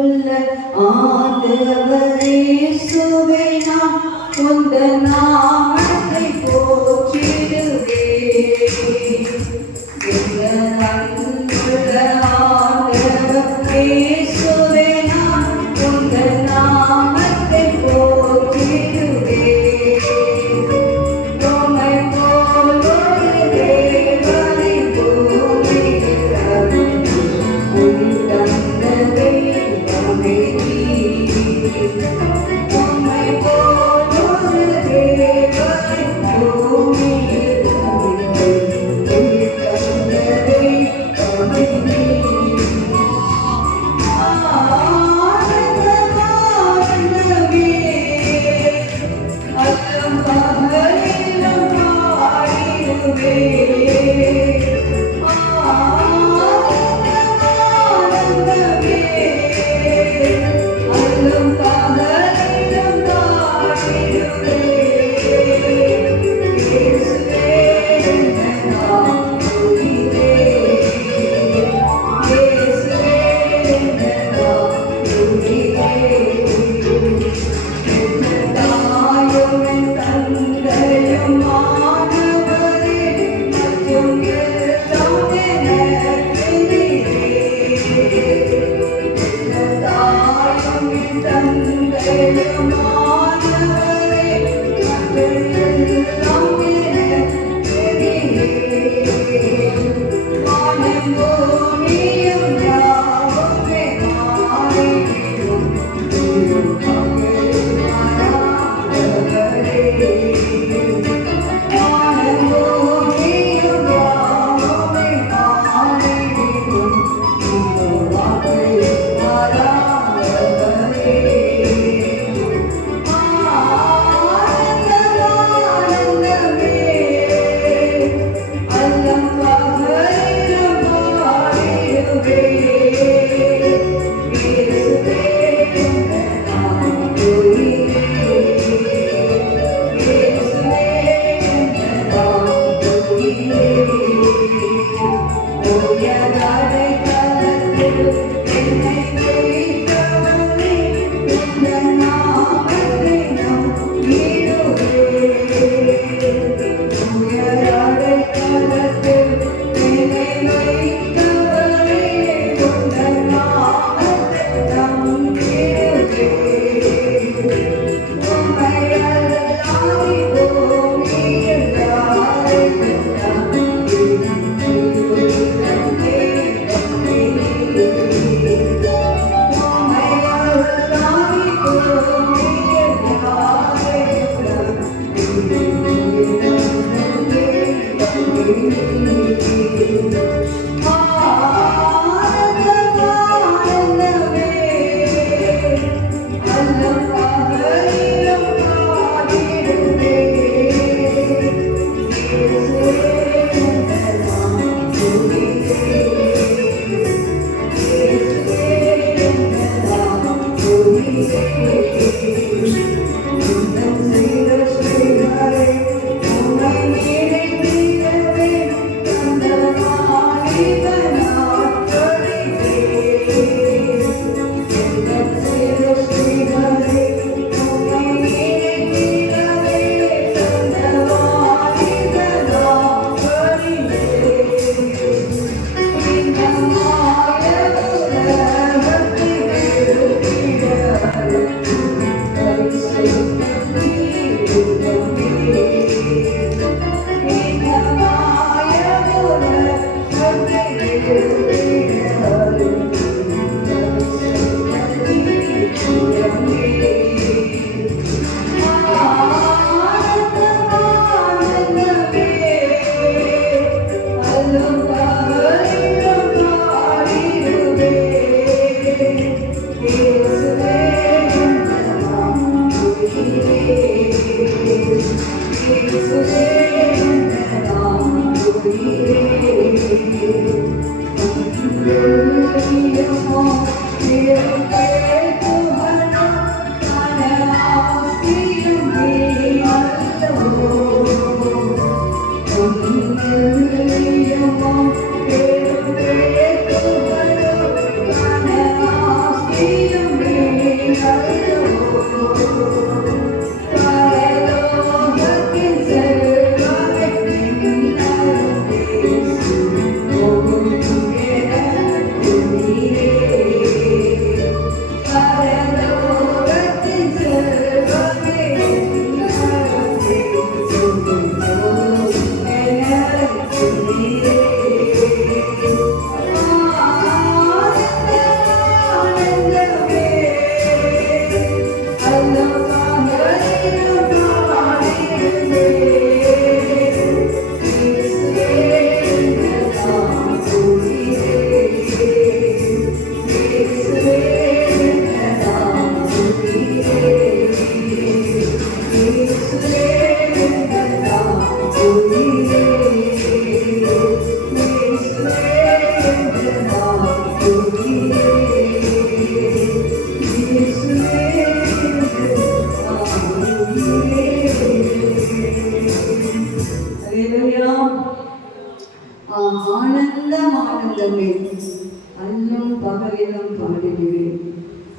உள்ள ஆண்டவரே இயேசுவே நான் உந்தன் நாமத்தை போற்றிடுவேன். எங்கள் அன்புள்ள ஆண்டவர் இயேசுவே நான் உந்தன் நாமத்தை போற்றிடுவேன். உம்மை போல் ஒரு தேவனை பூமியில் ஒளி தந்த தெய்வமே நீர். உம்மை போல் ஒரு தேவனை பூமியில் ஒளி தந்த தெய்வமே நீர். அல்லும் பகலிலும் பாடிடுவே. ஆனந்தமே அல்லும் பகலிலும் பாடிடுவே. இயேசுவே என் நாம் துதிப்பேன். இயேசுவே என் நாம் துதிப்பேன்.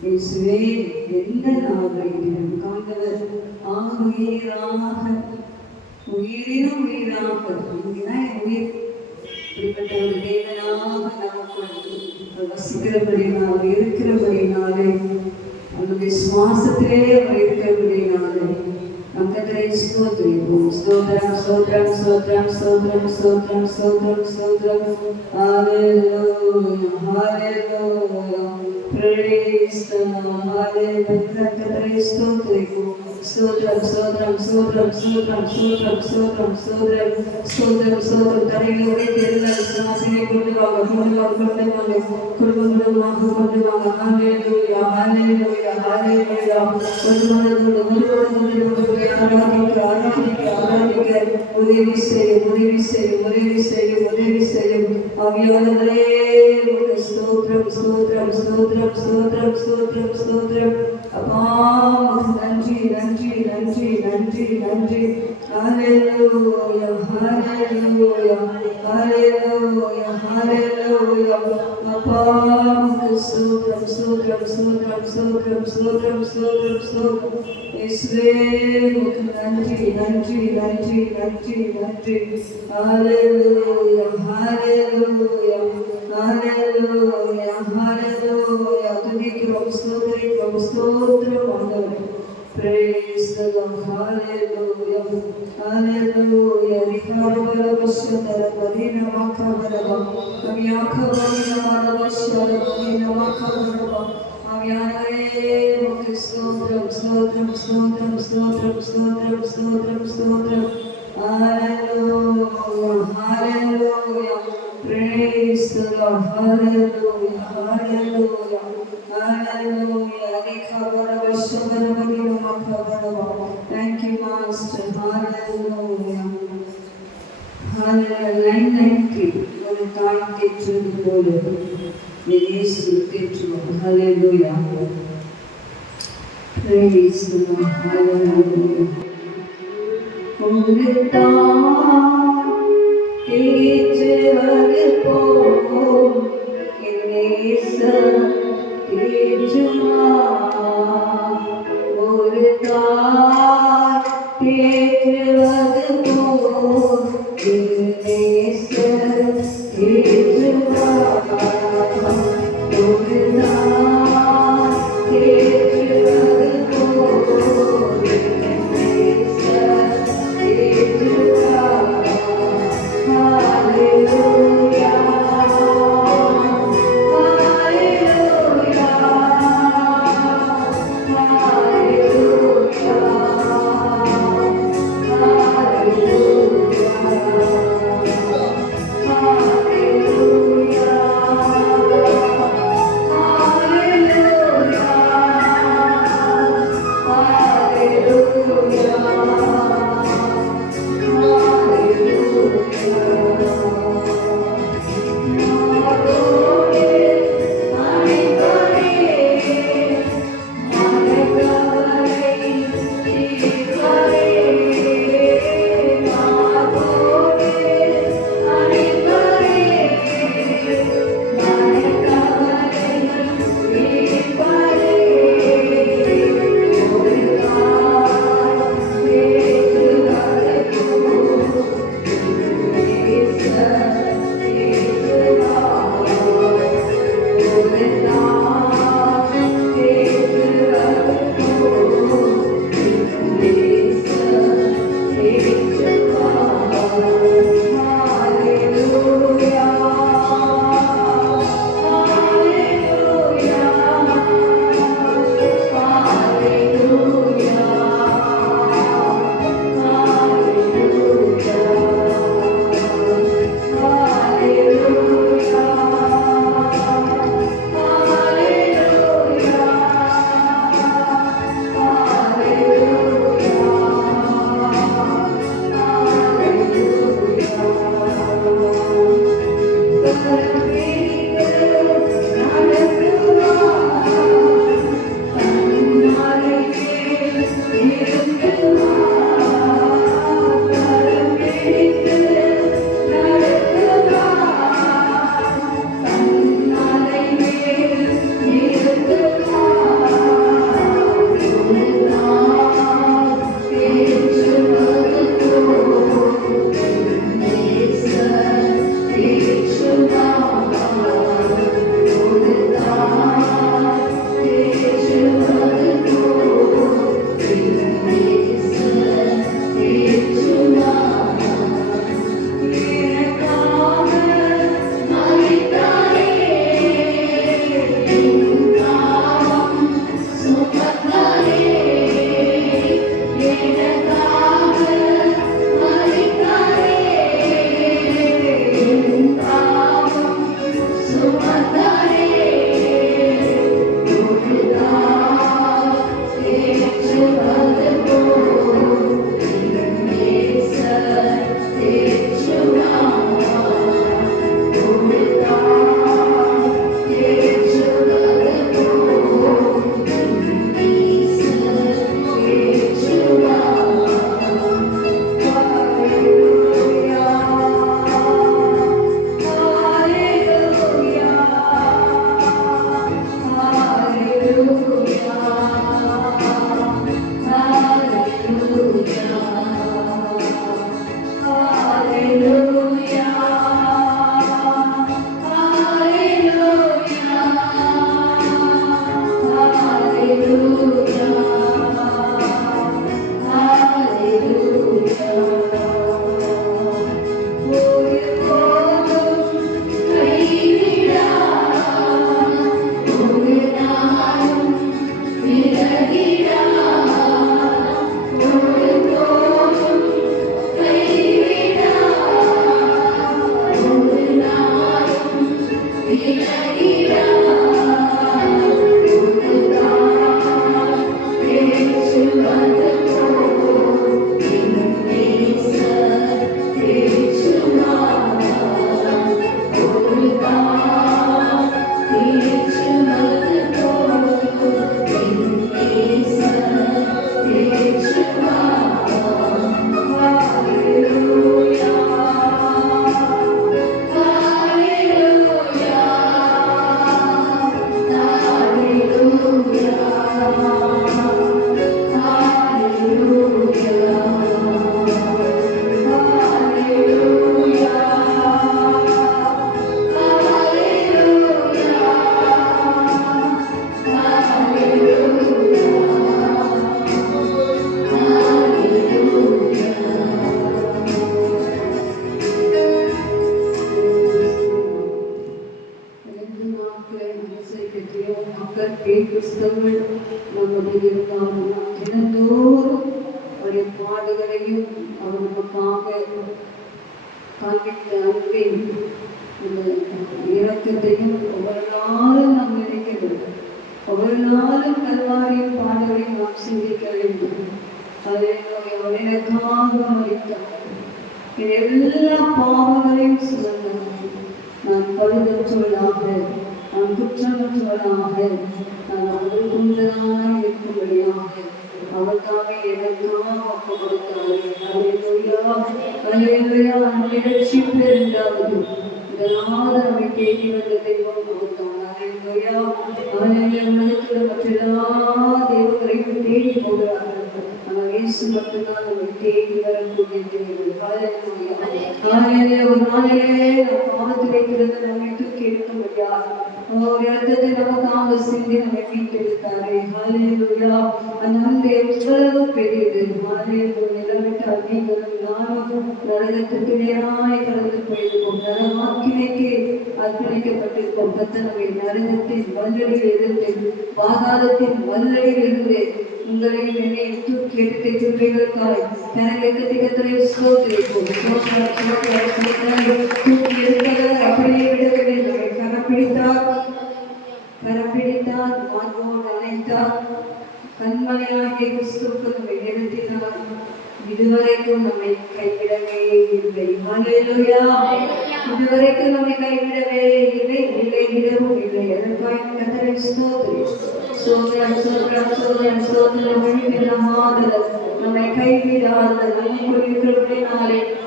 இயேசுவே எந்த நாவையிலும் காண்டவர் ஆகுயிராக உயிரினும் உயிராக நீங்கதான் என் உயிர். இப்படிப்பட்ட ஒரு தேவனாக நமக்கு வசிக்கிறபடினாலே இருக்கிறபடினாலே அந்த விசுவாசத்திலே அவர் இருக்கிறபடினாலே கர்த்தரை ஸ்தோத்திரிப்போம். ஸ்தோத்திரம் ஸ்தோத்திரம் ஸ்தோத்திரம் ஸ்தோத்திரம் ஸ்தோத்திரம் ஸ்தோத்திரம் ஸ்தோத்திரம். ஹல்லேலூயா ஹல்லேலூயா. praise the Lord. ஹல்லேலூயா. கர்த்தரை ஸ்தோத்திரிப்போம். ஸ்தோத்திரம் ஸ்தோத்திரம் ஸ்தோத்திரம் ஸ்தோத்திரம் ஸ்தோத்திரம் ஸ்தோத்திரம் ஸ்தோத்திரம் ஸ்தோத்திரம் ஸ்தோத்திரம். தரையில் உடைத்திருந்த விசுவாசிகளை கொண்டு வாங்க கொண்டு வாங்க கொண்டு வாங்க குடும்பமாக கொண்டு வாங்க. ஹல்லேலூயா ஹல்லேலூயா ஹல்லேலூயா. உதவி செய்யும் உதவி செய்யும் உதவி செய்யும் உதவி செய்யும். ஆவியானவரே ஸ்தோத்திரம் ஸ்தோத்திரம் ஸ்தோத்திரம் ஸ்தோத்திரம் ஸ்தோத்திரம் ஸ்தோத்திரம். அப்பா நன்றி நன்றி நன்றி நன்றி நன்றி. ஹல்லேலூயா ஹல்லேலூயா ஹல்லேலூயா ஹல்லேலூயா. அப்பா ஸ்தோத்திரம் ஸ்தோத்திரம் ஸ்தோத்திரம் ஸ்தோத்திரம் ஸ்தோத்திரம் ஸ்தோத்திரம் ஸ்தோத்திரம். இயேசுவே நன்றி நன்றி நன்றி நன்றி நன்றி. ஹல்லேலூயா ஹல்லேலூயா ஹல்லேலூயா ஹல்லேலூயா. துதிக்கிறோம் ஸ்தோத்திரிக்கிறோம் ஸ்தோத்திரம் ஆண்டவரே. praise the Lord. hallelujah hallelujah. rikarabala vashandara vadina makabaraba kamyakavana maravashara vadina makabaraba. ஆவியானவரே உமக்கு ஸ்தோத்திரம் ஸ்தோத்திரம் ஸ்தோத்திரம் ஸ்தோத்திரம் ஸ்தோத்திரம் ஸ்தோத்திரம் ஸ்தோத்திரம். hallelujah hallelujah. praise the Lord. hallelujah hallelujah hallelujah. rikabarabashandara vadina makabaraba. thank you master. hallelujah hallelujah. 990 ஒரு தாய் கேட்டது போல இயேசு கேட்டுவார். ஹல்லேலூயா. praise the Lord. hallelujah. ஒரு தாய் கேட்டது போல் இயேசு கேட்டுவார். ஒரு தாய் கேட்டது போல் இயேசு கேட்டுவார். ஒரு நாள் கேட்கிறது போல் இயேசு கேட்டுவார். ஹல்லேலூயா ஹல்லேலூயா ஹல்லேலூயா புஸ்தகங்கள் நம்முடைய இருந்தாலும் தினந்தோறும் அவருடைய பாடுகளையும் அவர் நமக்காக காண்பித்த அன்பையும் இரக்கத்தையும் ஒவ்வொரு நாளும் நாம் நினைக்க வேண்டும். ஒவ்வொரு நாளும் கல்வாரியின் பாடுகளை நாம் சிந்திக்க வேண்டும். அதை அவர் எனக்காக மறித்தார், எல்லா பாவங்களையும் சுமந்தார். நான் பழுதற்றவளாக, நான் குற்றமற்றவளாக, நான் அவருக்குள்ளதாய் இருக்கும்படியாக அவர் தாமே எனக்காக ஒப்பு கொடுத்தார். நம்முடைய ரட்சிப்பு இரண்டாவது இதனால் நம்மை தேடி வந்த தெய்வம் கொடுத்தார். உலகத்தில் மற்றெல்லா தெய்வங்களையும் தேடி போகிறார்கள். ஆனால் இயேசு மட்டும்தான் நம்மை தேடி வரக்கூடிய தெய்வம். ஒரு நாளிலே நம் பாவத்திலே கிடந்து நம்மை தூக்கி எடுக்கும்படியாக ஒரு இடத்தை நமக்காக சிந்தி நம்மை மீட்டெடுத்தாரே. ஹல்லேலூயா. அந்த அன்பு எவ்வளவு பெரியது. ஹல்லேலூயா. விட்டால் நீங்களும் நானும் நரகத்திற்கு நேராய் கடந்து போயிருக்கோம். நரகாக்கினைக்கு அர்ப்பணிக்கப்பட்டிருக்கோம். கர்த்தரை நரகத்தின் வல்லடியில் இருந்து, பாதாளத்தின் வல்லடியில் இருந்து உங்களையும் என்னை தூக்கி எடுத்த கிருபைகளுக்காய் கரங்களை ஸ்தோத்திரிப்போம். தூக்கி எடுத்தவர் அப்படியே விடவில்லை. நம்மை கரப்பிடித்தார், மார்போடு அணைத்தார். கண்மலையாகிய கிறிஸ்துவுக்கு நம்மை நிறுத்தினார். இதுவரைக்கும் நம்மை கைவிடவே இல்லை. ஹல்லேலூயா. இதுவரைக்கும் நம்மை கைவிடவே இல்லை, விடவும் இல்லை. அதற்காக கர்த்தரை ஸ்தோத்திரம், நம்மை கைவிடாத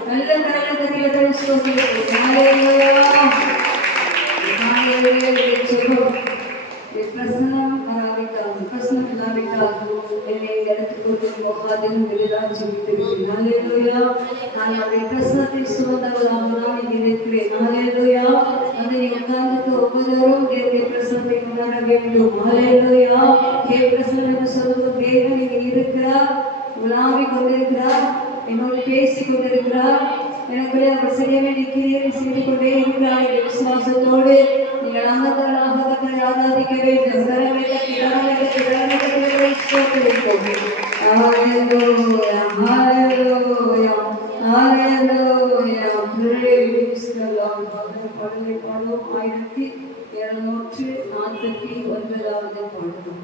நல்ல காரணத்தை ஸ்தோத்திரம். பிரசனம் இல்லாவிட்டால் என்னை எடுத்துக்கொண்டு போகாதுன்னு விருதான் ஜெபித்திருக்கிறேன். ஹல்லேலூயா. நான் அவருடைய பிரசனத்தை சுமந்தவளாக நான் இங்கே இருக்கிறேன். ஹல்லேலூயா. அதை உட்கார்ந்து ஒவ்வொருவரும் தேவனுடைய பிரசனத்தை உணர வேண்டும். ஹல்லேலூயா. பிரசனம் என்று சொல்லும் தேவன் இங்கே இருக்கிறார், உலாவிக் கொண்டிருக்கிறார், என்னோடு பேசிக் கொண்டிருக்கிறார். எனக்குள்ளே அவர் செய்யவே நிற்கிறீர்கள், செய்து கொண்டே இருக்கிறார். விசுவாசத்தோடு நீங்கள் அகத்தராக ஆராதிக்க வேண்டும். பாடலை பாடுவோம். 1749வது பாடலும்.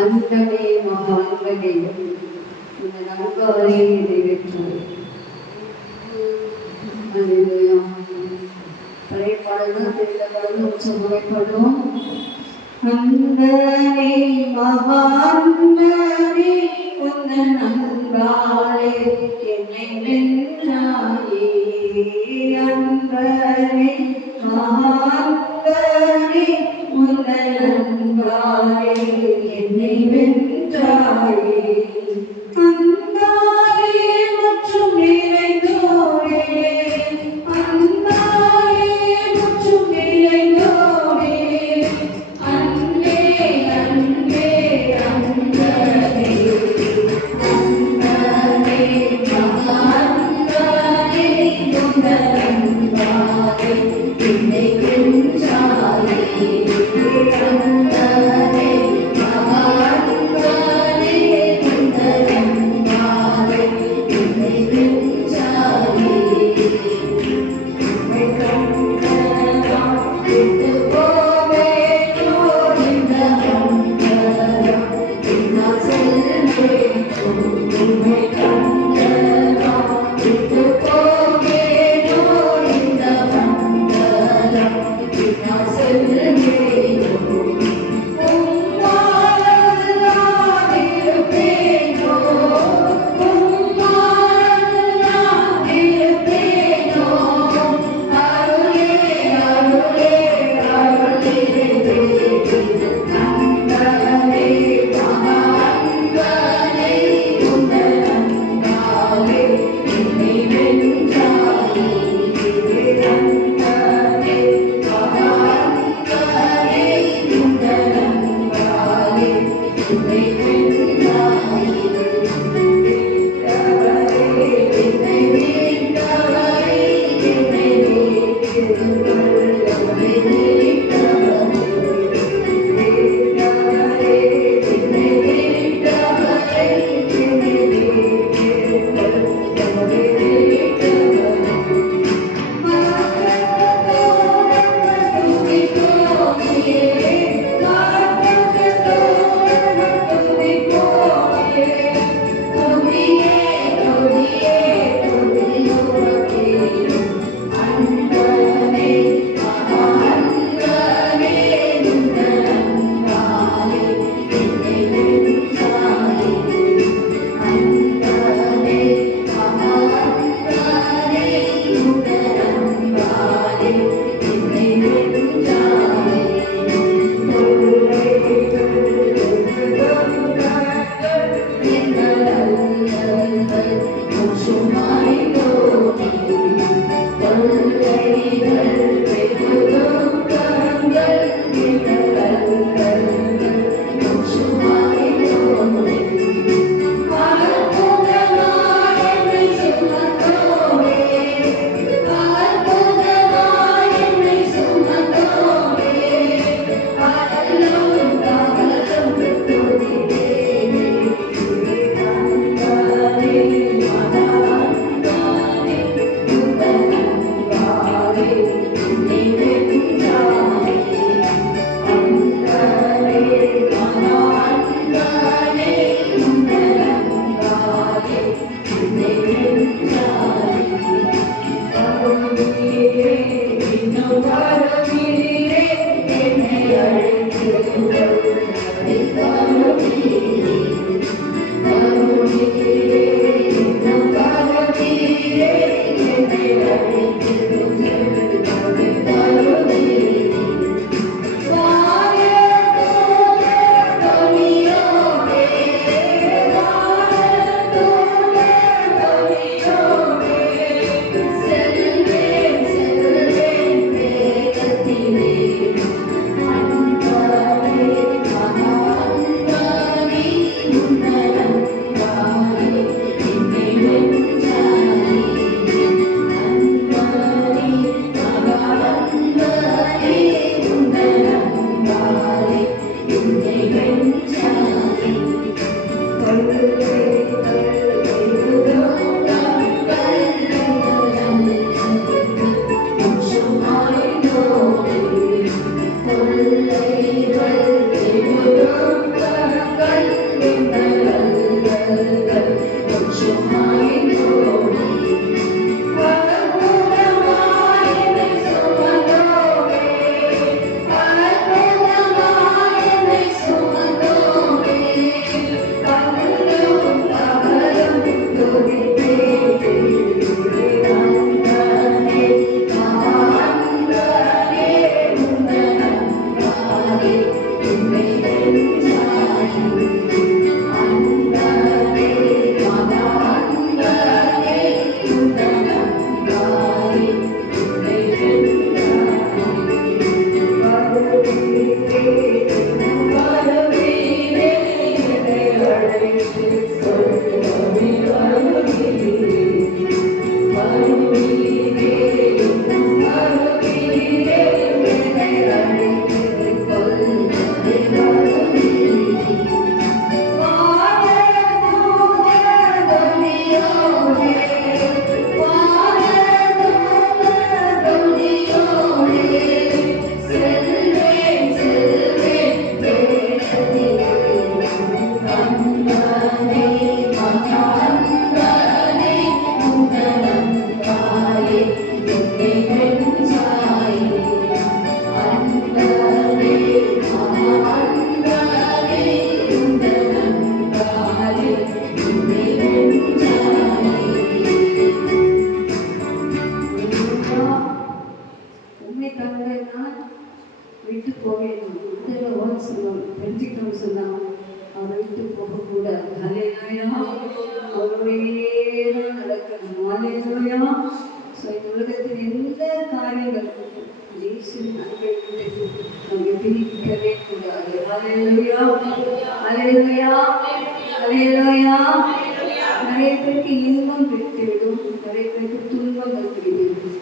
அன்பனே மகா அன்பனே, இந்த நன்காரையை நிறைவேற்றார். பழைய பாடல்கள் தெரியல பாடலும் உற்சவமாக பாடுவோம். அன்பனே மகா அன்பனே, உந்தன் அன்பாலே என்னை வென்றாயே. அன்பனே மகா அன்பனே, உந்தன் அன்பாலே என்னை வென்றாயே. அன்பாலே மற்றும் நிறைந்தோரே, அன்பாலே மற்றும் நிறைந்தோரே, அன்பே அன்பே அன்பனே, அன்பனே மகா அன்பனே, உந்தன் அன்பாலே என்னை வென்றாயே. வைக்கணும்னு சொன்னா அவரை விட்டு போகக்கூடாது. ஹல்லேலூயா. அவருடையே தான் நடக்கணும். ஹல்லேலூயா. இந்த உலகத்தில் எந்த காரியங்கள் இயேசுவின் அன்பை விட்டு நம்மை பிரிக்கவே கூடாது. ஹல்லேலூயா. ஹல்லேலூயா. ஹல்லேலூயா. நிறைய பேருக்கு இன்பம் பிடித்துவிடும், நிறைய பேருக்கு துன்பங்கள் பிடித்துவிடும்.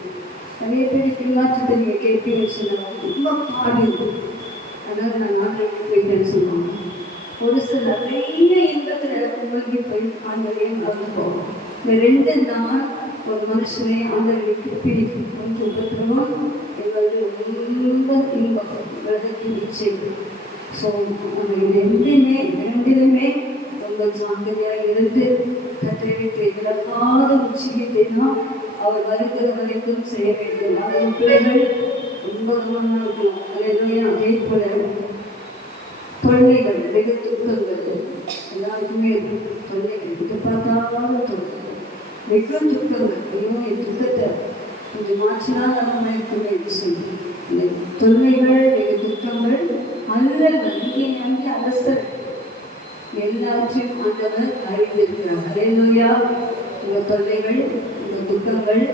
நிறைய பேருக்கு பின்மாற்றத்தை நீங்கள் கேட்பீங்கன்னு சொன்னாங்க, ரொம்ப பாடு, அதாவது நான் நாளைக்கு போயிட்டேன்னு சொல்லுவாங்க. ஒரு சில நிறைய இன்பத்தில் மூழ்கி போய் ஆண்டவரையும் மறந்து போவோம். இந்த 2 நாள் ஒரு மனுஷனை ஆண்டவருக்கு பிடிக்கும். கொஞ்சம் உபத்திரமும் எங்களது ரொம்ப இன்பம் உலகத்தை நிச்சயம். ஸோ நம்ம ரெண்டிலுமே ரொம்ப ஜாக்கிரதையாக இருந்து கத்தரிக்கு விலகாத உச்சியத்தைனா அவர் வருகிற வரைக்கும் செய்ய வேண்டும். அது பிள்ளைகள் ரொம்ப கவனமாக இருக்கணும். அதே போல தொல்லைகள், வெக துக்கங்கள் எல்லாருக்குமே தொல்லைகள், இது பார்த்தாலும் தொல்லைகள், வெக துக்கங்கள். ஐயோ என் துக்கத்தை கொஞ்சம் மாற்றினால் நம்ம இருக்குமே என்று சொல்லி இந்த தொல்லைகள், வெக துக்கங்கள், அல்லல்கள், இங்கே அங்கே அரசர் எல்லாவற்றையும் ஆண்டவர் அறிந்திருக்கிறார். ஹல்லேலூயா. உங்கள் தொல்லைகள், உங்கள் துக்கங்கள்,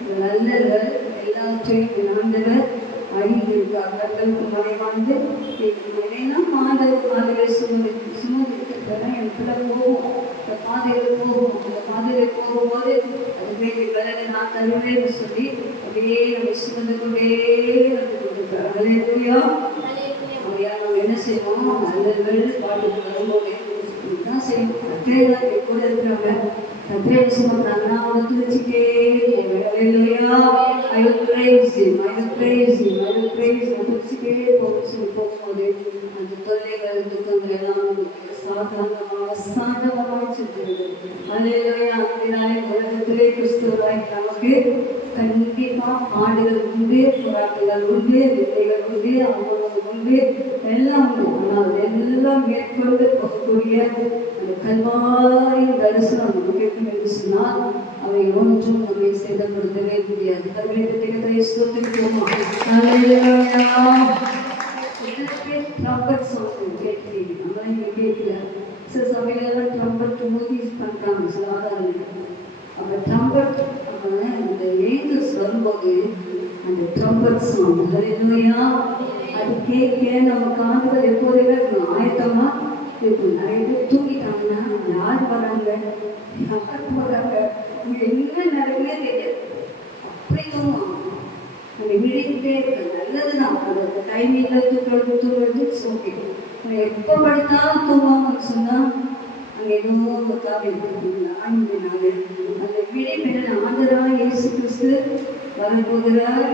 உங்கள் அல்லல்கள் எல்லாவற்றையும் ஆண்டவர் அறிந்திருக்கிறார். கண்களுக்கு மறைவாந்து மறையெல்லாம் ஆண்டவர் சுமந்திருக்கிறார். என் பிள்ளை போகும், இந்த பாதையில் போகும், அந்த பாதையில் போகும்போது அது வேலை நான் தருவேன்னு சொல்லி அப்படியே நம்ம சுமந்து கொண்டே வந்து கொண்டிருக்கிறார். ஹல்லேலூயா. நம்ம என்ன செய்வோம்? அல்லல்கள் பாட்டுக்கு வரும்போது இதுதான் செய்வோம். கத்திரைதான் கூட இருக்கிறவங்க கத்திரை சுமக்கிறாங்க, நான் அவனை துணிச்சுட்டே ஹல்லேலூயா. I will praise him, I will praise him, I will praise him. துணிச்சுட்டே போகும்போது அந்த தொல்லைகள், துக்கங்கள் எல்லாம் சாதகமாக சென்றது. ஹல்லேலூயா. அப்படினாலே உலகத்திலே கிறிஸ்துவாய் நமக்கு கண்டிப்பா பாடுகள் உண்டு, போராட்டங்கள் உண்டு, விதைகள் உண்டு, அவமானங்கள் உண்டு, எல்லாம் உண்டு. ஆனால் எல்லாம் மேற்கொண்டு போகக்கூடிய அந்த கல்வாரி தரிசனம் நமக்கு இருக்கும் என்று சொன்னால் அவை ஒன்றும் நம்மை சேதப்படுத்தவே முடியாது. கர்த்தரை ஸ்தோத்திரிப்போமா. ட்ரம்பட் சவுண்ட் கேட்கிறீங்க, நம்மளாம் இங்கே கேட்கல. சில சமையலாம் ட்ரம்பட் மூவிஸ் பண்ணுறாங்க சில ஆதாரங்கள். அந்த ட்ரம்பட் அந்த ஏஞ்சல்ஸ் வரும்போது அந்த ட்ரம்பட் சவுண்ட் ஹல்லேலூயா அது கேட்க நம்ம காதுகள் எப்போதுமே இருக்கணும், ஆயத்தமா இருக்கணும். நிறைய பேர் தூங்கிட்டாங்கன்னா யார் வராங்க, யார் போகிறாங்க, இங்கே என்ன நடக்குன்னே தெரியாது, அப்படி தூங்குவாங்க. நம்ம விழிக்கிட்டே இருக்க நல்லதுதான். அது டைமிங்கில் தூங்குறது ஓகே. எப்போ படுத்தாலும் தூங்குவாங்கன்னு சொன்னால் அங்கே எதுவும் ஒத்தாவே இருக்குங்களா? நாங்கள் அந்த விழிப்பிட ஆண்டவராக இயேசு கிறிஸ்து வரப்போகிறார்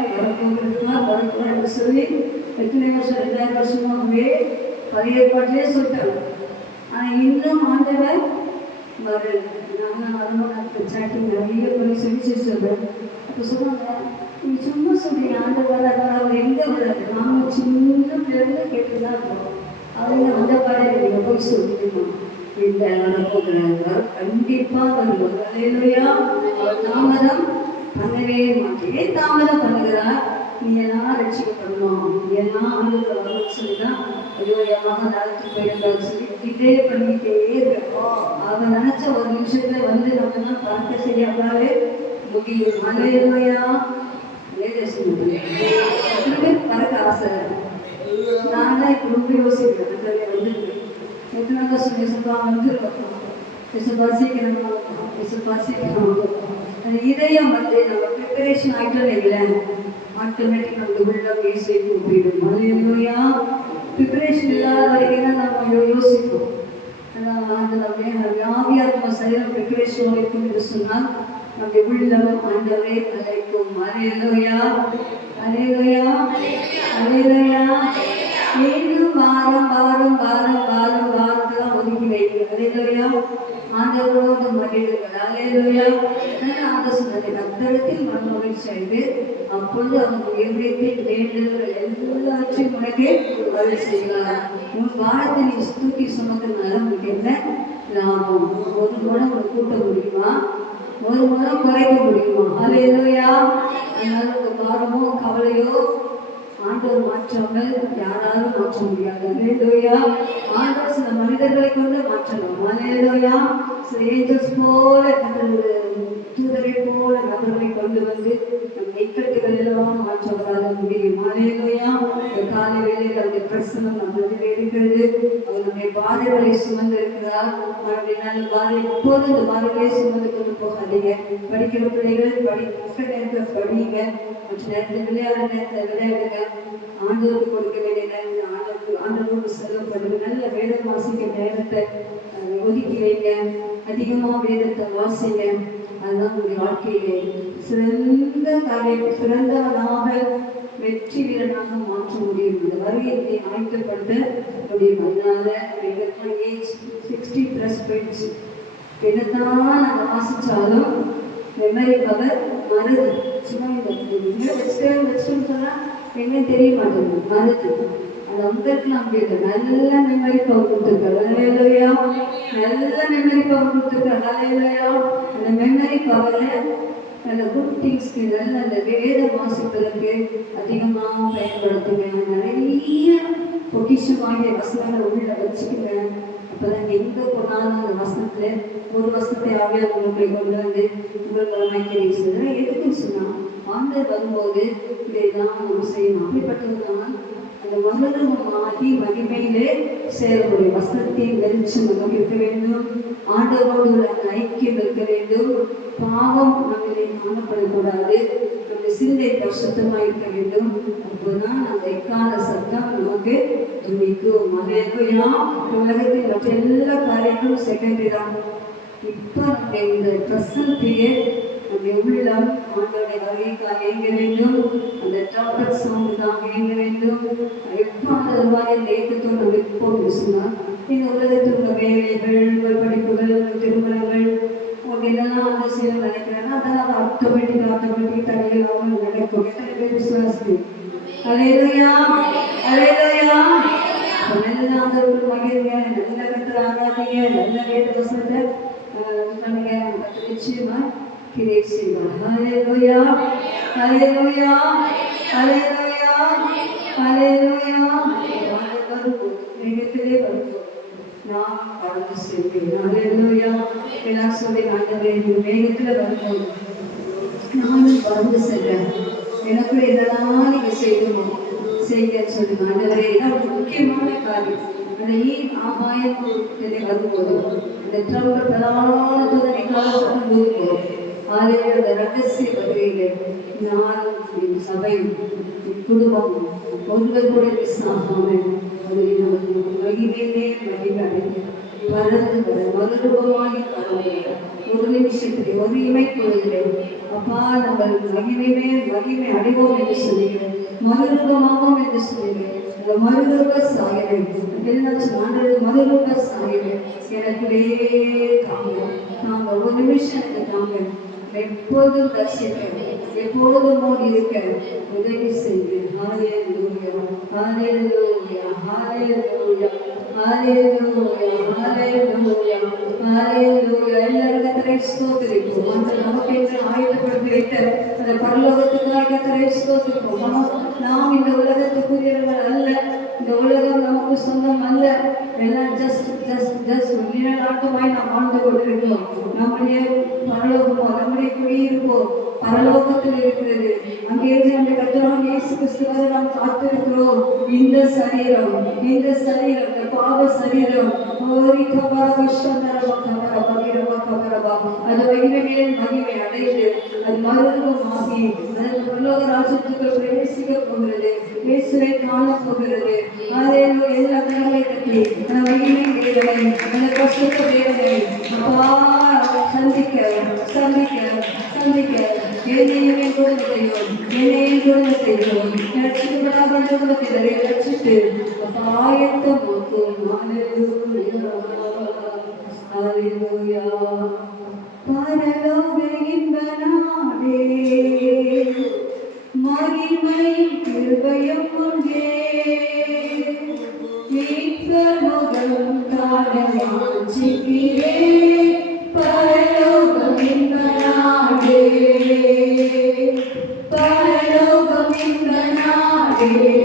என்று சொல்லி எத்தனை வருஷம் 2000 வருஷமாகவே பழைய ஏற்பாட்டிலே சொல்லிட்டாங்க. ஆனால் இன்னும் ஆண்டவர் வரல. நாங்கள் வருமானத்தை சாட்டிங் நிறைய பண்ணி சொல்கிறேன். அப்போ சொன்னாங்க, நீ சும்மா சொல்றீங்க ஆண்டவர் அவர் எங்கே வராது, நாங்கள் சின்ன பிள்ளைங்க கேட்டுதான் இருக்கோம். அவங்க அந்த பாடம் போய் சொல்லிடுமா இந்த வரப்போகிறார், கண்டிப்பாக வருவார். ஹல்லேலூயா. அவர் தாமதம் பண்ணவே மாட்டேன். தாமதம் பண்ணுகிறார். நீ எல்லாம் ரட்சிக்கப்படணும், நீ எல்லாம் ஆண்டுக்கு வரணும்னு சொல்லிதான் ஐயோ என் நடத்தி போயிருந்தாரு சொல்லி இதே பண்ணிக்கிட்டே இருக்கோம். அவன் நினைச்ச ஒரு நிமிஷத்துல வந்து நம்மலாம் பார்க்க சரியாகவே முடியும். ஹல்லேலூயா. பறக்க ஆசை. நான் தான் இப்போ ரொம்ப யோசிக்கிறேன். வந்து எத்தனை சொல்லி சொல்லுவாங்க வந்து அந்த இதயம் வந்து நம்ம ப்ரிப்பரேஷன் ஆகிட்டோம் இல்லை, ஆட்டோமேட்டிக் நம்ம உள்ளம் ஈஸியை கூப்பிடும். ஹல்லேலூயா. ப்ரிப்பரேஷன் இல்லாத வரைக்கும் தான் நம்ம யோசிப்போம். அந்த நம்முடைய ஆவியாத்ம சரீரம் ப்ரிப்பரேஷன் இருக்கும் என்று சொன்னால் நம்முடைய உள்ளம் ஆண்டவரை அழைக்கும். ஹல்லேலூயா. ஹல்லேலூயா. ஹல்லேலூயா. ஏனும் வாரம் வாரம் வாரம் வாரம் வாரத்தெல்லாம் ஒதுக்கி வைக்கிறேன். ஹல்லேலூயா. ஆண்டவரோடு மகிழுங்கள். ஹல்லேலூயா. ஆண்டவர் சொன்னதை கர்த்தரிடத்தில் மனமகிழ்ச்சி அடைந்து அப்பொழுது அவங்க இருதயத்தில் வேண்டுதல்கள் எல்லாவற்றையும் உனக்கு அருள் செய்வார். உன் வாரத்தை நீ தூக்கி சொன்னதுனால உனக்கு என்ன லாபம்? ஒரு முறை உனக்கு கூட்ட முடியுமா? ஒரு முறை குறைக்க முடியுமா? ஹல்லேலூயா. அதனால ஒரு வாரமோ கவலையோ ஆண்டவர் மாற்றாமல் யாராலும் மாற்ற முடியாது. அல்லேலூயா. ஆண்டவர் சில மனிதர்களை கொண்டு மாற்றலாம். அல்லேலூயா. சில ஏஞ்சல்ஸ் போல தூதரை போல நபர்களை கொண்டு வந்து நம் இக்கட்டுகள் எல்லாம் மாற்றவராக முடியும். அல்லேலூயா. காலை வேளையில் அவருடைய பிரசனம் நம்மளுக்கு இருக்கிறது. அவர் நம்முடைய பாதைகளை சுமந்து இருக்கிறார். அவருடைய நல்ல பாதை எப்போது இந்த பாதைகளை சுமந்து கொண்டு போகாதீங்க. படிக்கிற பிள்ளைகள் நேரத்தில் படிங்க, மற்ற நேரத்தில் விளையாட நேரத்தில் விளையாடுங்க. ஆண்டவருக்கு கொடுக்க வேண்டிய நேரத்தில் ஆண்டவருக்கு செலவு பண்ணுங்க. நல்ல வேதம் வாசிக்க நேரத்தை ஒதுக்கி வைங்க. அதிகமாக வேதத்தை வாசிங்க. அதுதான் உங்களுடைய வாழ்க்கையிலே சிறந்த காரியம், சிறந்தவனாக வெற்றி வீரனாக மாற்ற முடியும். இந்த வருகையை ஆயத்தப்படுத்த முடியும். அதனால ஏஜ் 60+ போயிடுச்சு. என்னதான் நாங்கள் வாசிச்சாலும் மெமரி பவர் மருது. சும்மா இந்த வச்சுன்னு சொன்னால் என்ன தெரிய மாட்டேங்குது, மருது. அது அவங்களுக்குலாம் அப்படி இல்லை. நல்ல மெமரி பவர் கொடுத்துருக்காரு. அல்லேலூயா. நல்ல மெமரி பவர் கொடுத்துருக்காரு. அல்லேலூயா. அந்த மெமரி பவரை நல்ல குட் திங்ஸ்க்கு, நல்ல அந்த வேத வாசிப்பதற்கு அதிகமாக பயன்படுத்துங்க. நிறைய பொக்கிஷமாகிய வசனங்களை உள்ள வச்சுக்கோங்க. அப்போதான் எங்கே போனாலும் அந்த வசனத்தில் ஒரு வசனத்தை ஆவியாக உங்களை கொண்டு வந்து உங்கள் மூலமாக்கிறீங்க. சொல்கிறேன் எதுக்குன்னு சொன்னால் ஆண்டவர் வரும்போது இதைதான் நம்ம செய்யணும். அப்படிப்பட்டதுதான் அந்த மகிழ்மாகி மகிமையிலே சேரக்கூடிய வசனத்தின் வெளிச்சம் நமக்கு இருக்க வேண்டும். ஆண்டவரோடு உள்ள அந்த ஐக்கியம் இருக்க வேண்டும். பாவம் நம்மளை காணப்படக்கூடாது. நம்முடைய சிந்தை பரிசுத்தமாக இருக்க வேண்டும். அப்போதான் அந்த எக்கால சத்தம் நமக்கு துணிக்கும். அல்லேலூயா. உலகத்தில் மற்ற எல்லா காரியங்களும் செகண்டரி தான். இப்போ நம்முடைய இந்த ப்ரெசன்ட் பீரியட் நம்முடைய உள்ளம் ஆண்டவருடைய வருகைக்காக இயங்க வேண்டும். அந்த ட்ரம்பட் சவுண்டுக்காக இயங்க வேண்டும். எப்போ அந்த மாதிரி ஏற்றத்தோடு நம்ம எப்போது சொன்னால் இந்த உலகத்தில் உள்ள வேலைகள், உங்கள் படிப்புகள், உங்கள் திருமணங்கள், உங்களுக்கு என்னெல்லாம் அந்த செய்யணும் நினைக்கிறாங்க, அதெல்லாம் ஆட்டோமேட்டிக் தடையில்லாமல் நடக்கும். விசுவாசி. அல்லேலூயா. அல்லேலூயா. நல்ல ஆண்டவருக்கு மகிழ்ங்க, நல்ல கருத்து ஆராதிங்க, நல்ல வேத வசனத்தை பண்ணுங்க. நிச்சயமா கிரியேட் செய்வார். அல்லேலூயா. அல்லேலூயா. அல்லேலூயா. அல்லேலூயா. வருவோம், வேகத்திலே வருவோம். நான் கடந்து செல்வேன். அல்லேலூயா. எல்லாம் சொல்லி ஆண்டவரே வேகத்தில் வருவோம். நானும் கடந்து செல்றேன். எனக்கு இதெல்லாம் நீங்க செய்யணும் செய்ய சொல்லுங்க. ஆண்டவரே இதான் முக்கியமான காரியம். அந்த ஆகாயம் வரும்போது அந்த ட்ரம்பட் பிரதான தூதனைக்காக போதும். ஆலய அந்த ரகசிய வருகையிலே நானும் என் சபையும் என் குடும்பமும் ஒருவர் கூட மிஸ் ஆகாமல் மகிமையிலே மகிமை பறந்து வர மறுரூபமாகி ஒரு நிமிஷத்துக்கு ஒரு இமைப்பொழுதிலே அப்பா நாங்கள் மகிமை அடைவோம் என்று சொல்லுகிறேன். மறுரூபமாகும் என்று சொல்லுகிறேன். அந்த மறுரூப சாயலை மறுரூப சாயலை எனக்குள்ளே தாங்க ஒரு நிமிஷம் எனக்கு தாங்க. எப்போதும் தரிசிக்க, எப்போதும் இருக்க உதவி செய்து. ஹல்லேலூயா. ஹல்லேலூயா. ஹல்லேலூயா. ஹல்லேலூயா. ஹல்லேலூயா. ஹல்லேலூயா. எல்லாரும் கர்த்தரை ஸ்தோத்திரிப்போம். அந்த நமக்கு ஆயத்தப்படுத்தி வைத்த அந்த பரலோகத்துக்காக கர்த்தரை ஸ்தோத்திரிப்போம். நாம் இந்த உலகத்துக்குரியவர்கள் அல்ல. இந்த உலகம் நமக்கு சொந்தம் அல்ல. எல்லாம் ஜஸ்ட் நிழலாட்டமாய் நாம் வாழ்ந்து கொண்டிருக்கிறோம். நம்முடைய பரலோகமோ நம்முடைய குடியிருப்போ பரலோகத்தில் இருக்கிறது. அங்கே நம்முடைய கர்த்தராகிய இயேசு கிறிஸ்துவை நாம் காத்திருக்கிறோம். இந்த சரீரம் இந்த பாவ சரீரம் அது மகிமை அடைந்து அது மறுரூபமாகி அது பரலோக ராஜ்யத்துக்கு பிரவேசிக்க போகிறது. இயேசுவை காண போகிறது. எல்லா கடலை கட்டி மகிமை வேதனை அந்த கஷ்டத்த வேதனை அப்பா சந்திக்க என்னையுமே குடும்பத்தையும் ரட்சித்து ஆயத்தமாக்கும். அல்லேலூயா. பரலோக இன்ப நாடே மகிமை கிருபையும் ஒன்றே மீட்பமுகம் காண வாஞ்சிக்கிறேன். பரலோகம் இன்ப நாடே பரலோகம் இன்ப நாடே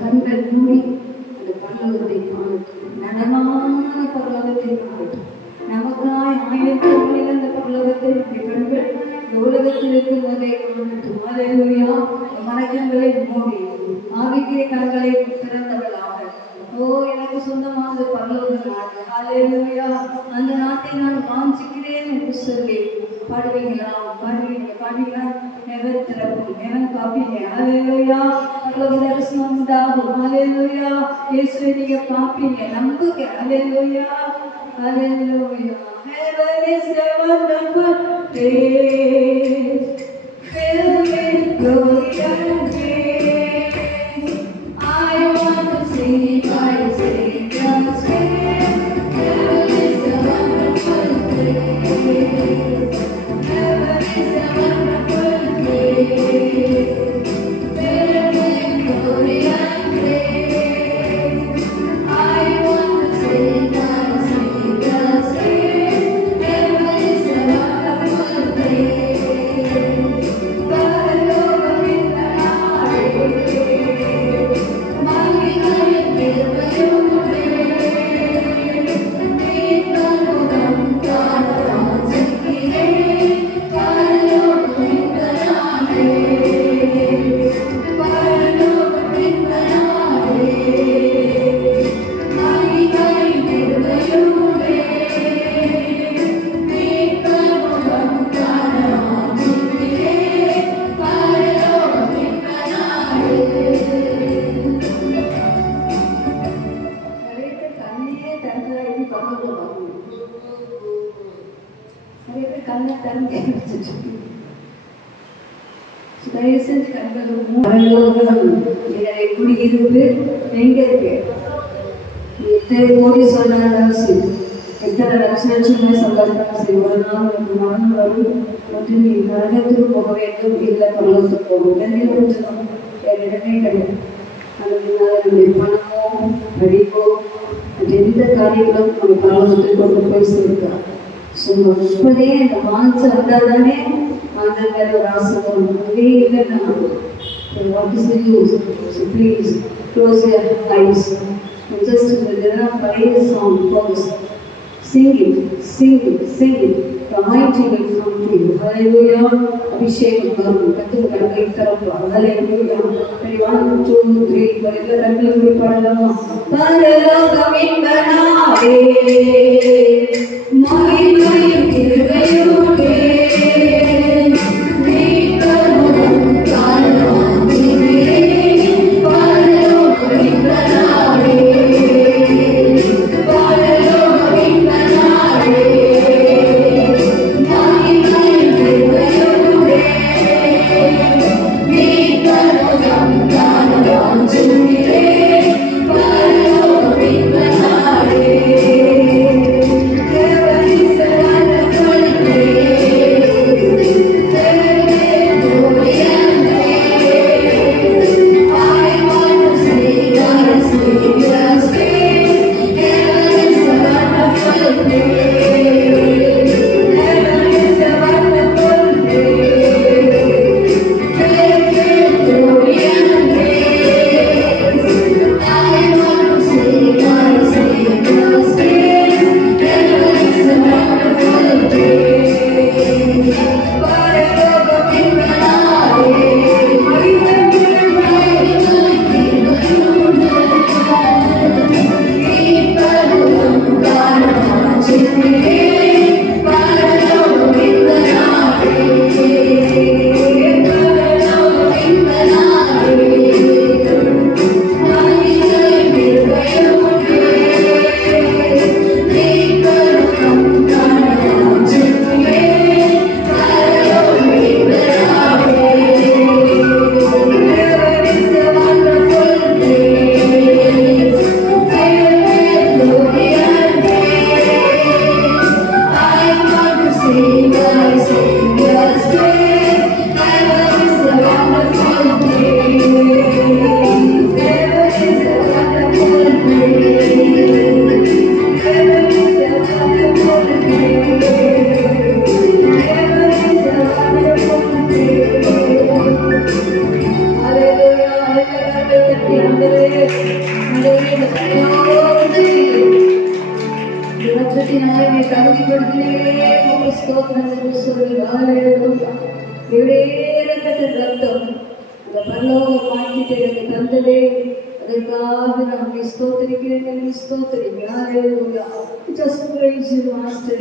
கண்கள் மூடி அந்த பரலோகத்தை காணட்டும், நடனமான பரலோகத்தை காணட்டும். நமக்காய் ஆயிரத்தி அந்த பரலோகத்தை கண்கள் இந்த உலகத்தில் இருக்கும் போதே காணட்டும். அல்லேலூயா. மனக்கண்களை மூடி ஆவிக்குரிய கண்களை திறந்தவளாக, ஓ எனக்கு சொந்தமானது பரலோக நாடு, அல்லேலூயா, அந்த நாட்டை நான் வாஞ்சிக்கிறேன் என்று சொல்லி பாடுவீங்களா? பாடுவீங்களா? Never திறப்பும் never காப்பீங்க. அல்லேலூயா. பரலோக தரிசனம் உண்டாகும். அல்லேலூயா. இயேசுவை நீங்க காப்பீங்க, நம்புங்க. அல்லேலூயா. Hallelujah. Heaven is a wonderful place, filled with glory and grace. I want to sing my Savior's praise. Heaven is a wonderful place. Heaven is a wonderful place, filled with glory and grace. I want to sing my Savior's praise. Heaven is a wonderful place. பரலோகத்தின் நாடே, மகிமையின் பெருமையோடே, மீட்பருடன் காண வாஞ்சிக்கிறேன். பரலோகத்தின் நாடே, பரலோகத்தின் நாடே, மகிமையின் பெருமையோடே, மீட்பருடன் காண வாஞ்சிக்கிறேன். பரலோகத்தின் நாடே. நிறைய பேர் கண்ணையே திறந்தாடி பரலோகம் வரணும். நிறைய பேர் கண்ணை திறந்தே வச்சுட்டு தயவு செஞ்சு கண்கள் பரலோகம் குடியிருப்பு எங்க இருக்கு? எத்தனை கோடி சொன்னாலும் சரி, எத்தனை லட்சமே சம்பாதித்தாலும் சரி, ஒரு நாள் உனக்கு மரணம் வரும். ஒன்று நீ நரகத்துக்கு போக வேண்டும், இல்லை பரலோகத்துக்கு போக வேண்டும். கொஞ்சம் வேற இடமே கிடையாது. அதனால நம்முடைய பணமோ படிப்போ எந்த காரியங்களும் நம்ம பரலோகத்துக்கு கொண்டு போய் சேர்க்கலாம். ஸோ இப்போதே இந்த வாஞ்சை வந்தால் தானே அந்த மேலே ஒரு ஆசை வரும். அதுவே இல்லைன்னா what is the use? So please close your eyes and just play the song first. Sing it, sing it, sing it. The mighty will come to you. Hallelujah. அபிஷேகம் வரும். கத்துக்கு கண்களை திறப்பா. Hallelujah. 1, 2, 3 எல்லா கண்களும் பாடலாமா? பரலோகமின் நாடே, மகிமையின் கிருபையோடே, மீட்பருடன் காண வாஞ்சிக்கிறேன். பரலோகமின் நாடே, பரலோகமின் நாடே, மகிமையின் கிருபையோடே, மீட்பருடன் காண வாஞ்சிக்கிறேன். பரலோகமின் நாடே. Heaven is a wonderful place. ரத்தத்தினாலே தகுதிப்படுத்தினே ஸ்தோத்திரம் சொல்லுங்க. ரத்தம் அந்த பரலோக பாக்கியத்தை எனக்கு தந்ததே, அதற்காக நான் ஸ்தோத்திரிக்கிறேன். Just praise you, Master.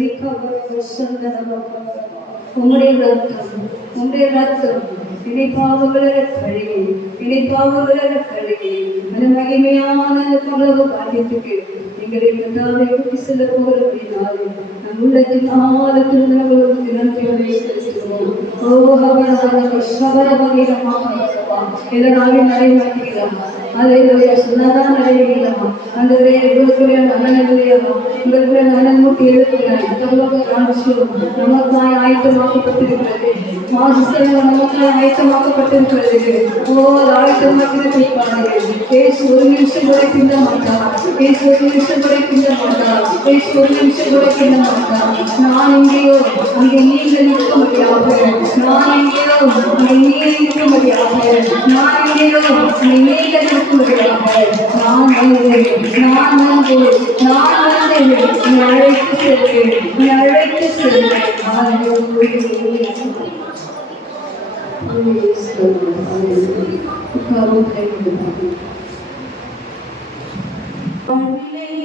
உம்முடைய ரத்தம், உம்முடைய ரத்தம் இணை பாவங்களை கழுகி, இணை பாவங்களை கழுகி அந்த மகிமையான பரலோக பாக்கியத்துக்கு எங்களை கர்த்தாவே விட்டு செல்ல போகிறபடினாலே நம் உள்ளத்தின் ஆழத்திலிருந்து நம்மளுக்கு நன்றிகளை செலுத்துகிறோம். ஓ ஹவரஹவர ஷவரவகிரமாக எல்லாரும் நடைமாற்றுகிறோம். அல்லேலூயா சொன்னதான் நடைகிறோம். அந்தவே உங்களுக்குரிய நலனிலையோ உங்களுக்குரிய நலன் மூட்டி எழுதுகிறார். நமக்காய் ஆயத்தமாக்கப்பட்டிருக்கிறது. மாசுசெல்வம் நமக்காய் ஆயத்தமாக்கப்பட்டிருக்கிறது. ஓ ஆயத்தமாக்கிறதுக்காக பேசு ஒரு நிமிஷம் கூட பிந்த மாட்டார். பேசு ஒரு நிமிஷம் கூட பிந்த மாட்டார். பேசு ஒரு நிமிஷம் கூட பிந்த மாட்டார். நான் எங்கேயோ அங்கே நீங்கள் நிற்க முடியாது. நான் எங்கேயோ அங்கே நீங்கள் நிற்க முடியாது. நான் எங்கேயோ அங்கே நீங்கள் நிற்க முடியாது. நான் வந்தேன், நான் வந்தேன், நான் வந்தேன். நீ அழைத்து செல்வேன், நீ அழைத்து செல்வேன். வாழ்விலே